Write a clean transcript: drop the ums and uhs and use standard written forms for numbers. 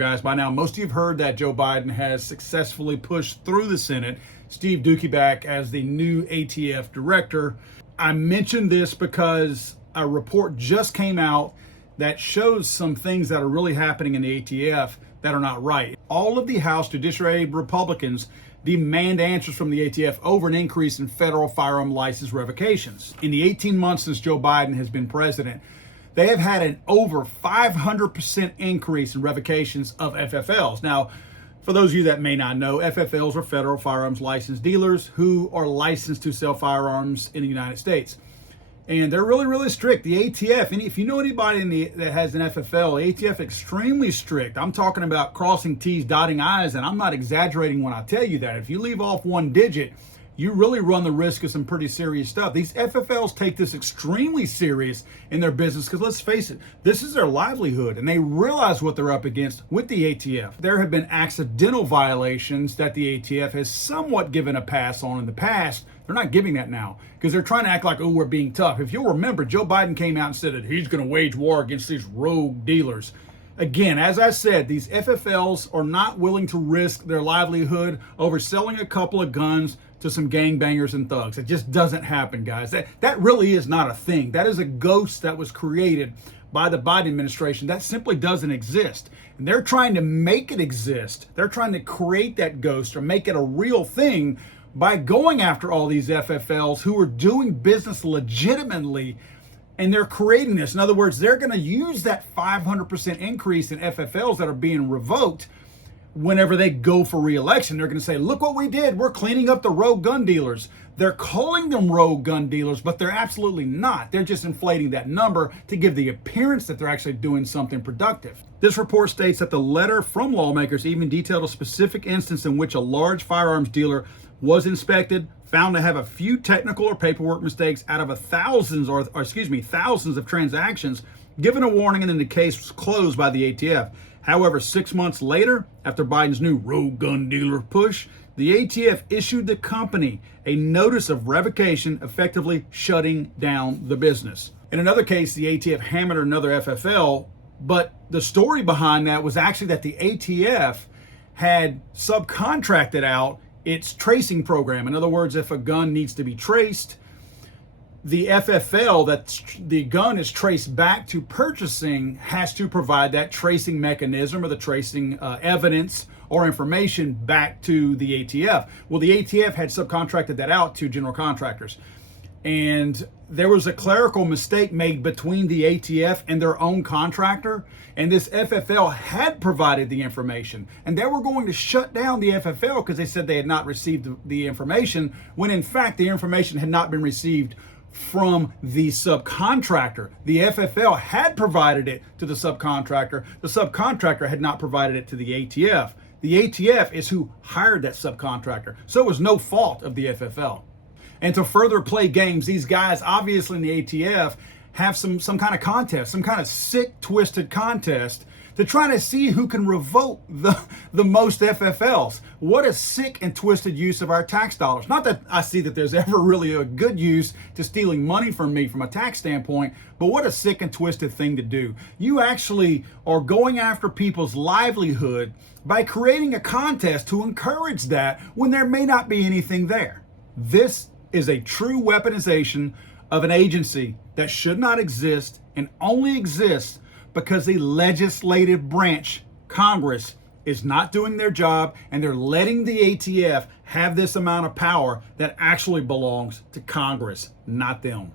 guys, by now most of you have heard that Joe Biden has successfully pushed through the Senate Steve Dookie back as the new ATF director. I mentioned this because a report just came out that shows some things that are really happening in the ATF that are not right. All of the House Judiciary Republicans demand answers from the ATF over an increase in federal firearm license revocations. In the 18 months since Joe Biden has been president, they have had an over 500% increase in revocations of FFLs. Now, for those of you that may not know, FFLs are federal firearms license dealers who are licensed to sell firearms in the United States. And they're really, really strict. The ATF, and if you know anybody that has an FFL, ATF extremely strict. I'm talking about crossing T's, dotting I's, and I'm not exaggerating when I tell you that. If you leave off one digit, you really run the risk of some pretty serious stuff. These FFLs take this extremely serious in their business because let's face it, this is their livelihood and they realize what they're up against with the ATF. There have been accidental violations that the ATF has somewhat given a pass on in the past. They're not giving that now because they're trying to act like, oh, we're being tough. If you'll remember, Joe Biden came out and said that he's going to wage war against these rogue dealers. Again, as I said, these FFLs are not willing to risk their livelihood over selling a couple of guns to some gangbangers and thugs. It just doesn't happen, guys. That really is not a thing. That is a ghost that was created by the Biden administration. That simply doesn't exist. And they're trying to make it exist. They're trying to create that ghost or make it a real thing by going after all these FFLs who are doing business legitimately, and they're creating this. In other words, they're going to use that 500% increase in FFLs that are being revoked whenever they go for re-election. They're going to say, look what we did. We're cleaning up the rogue gun dealers. They're calling them rogue gun dealers, but they're absolutely not. They're just inflating that number to give the appearance that they're actually doing something productive. This report states that the letter from lawmakers even detailed a specific instance in which a large firearms dealer was inspected, found to have a few technical or paperwork mistakes out of thousands of transactions, given a warning, and then the case was closed by the ATF. However, 6 months later, after Biden's new rogue gun dealer push, the ATF issued the company a notice of revocation, effectively shutting down the business. In another case, the ATF hammered another FFL, but the story behind that was actually that the ATF had subcontracted out its tracing program. In other words, if a gun needs to be traced, the FFL that the gun is traced back to purchasing has to provide that tracing mechanism or the tracing evidence or information back to the ATF. Well, the ATF had subcontracted that out to general contractors. And there was a clerical mistake made between the ATF and their own contractor. And this FFL had provided the information. And they were going to shut down the FFL because they said they had not received the information, when in fact the information had not been received from the subcontractor. The FFL had provided it to the subcontractor. The subcontractor had not provided it to the ATF. The ATF is who hired that subcontractor. So it was no fault of the FFL. And to further play games, these guys obviously in the ATF have some kind of contest, some kind of sick, twisted contest to try to see who can revoke the most FFLs. What a sick and twisted use of our tax dollars. Not that I see that there's ever really a good use to stealing money from me from a tax standpoint, but what a sick and twisted thing to do. You actually are going after people's livelihood by creating a contest to encourage that when there may not be anything there. This is a true weaponization of an agency that should not exist and only exists because the legislative branch, Congress, is not doing their job, and they're letting the ATF have this amount of power that actually belongs to Congress, not them.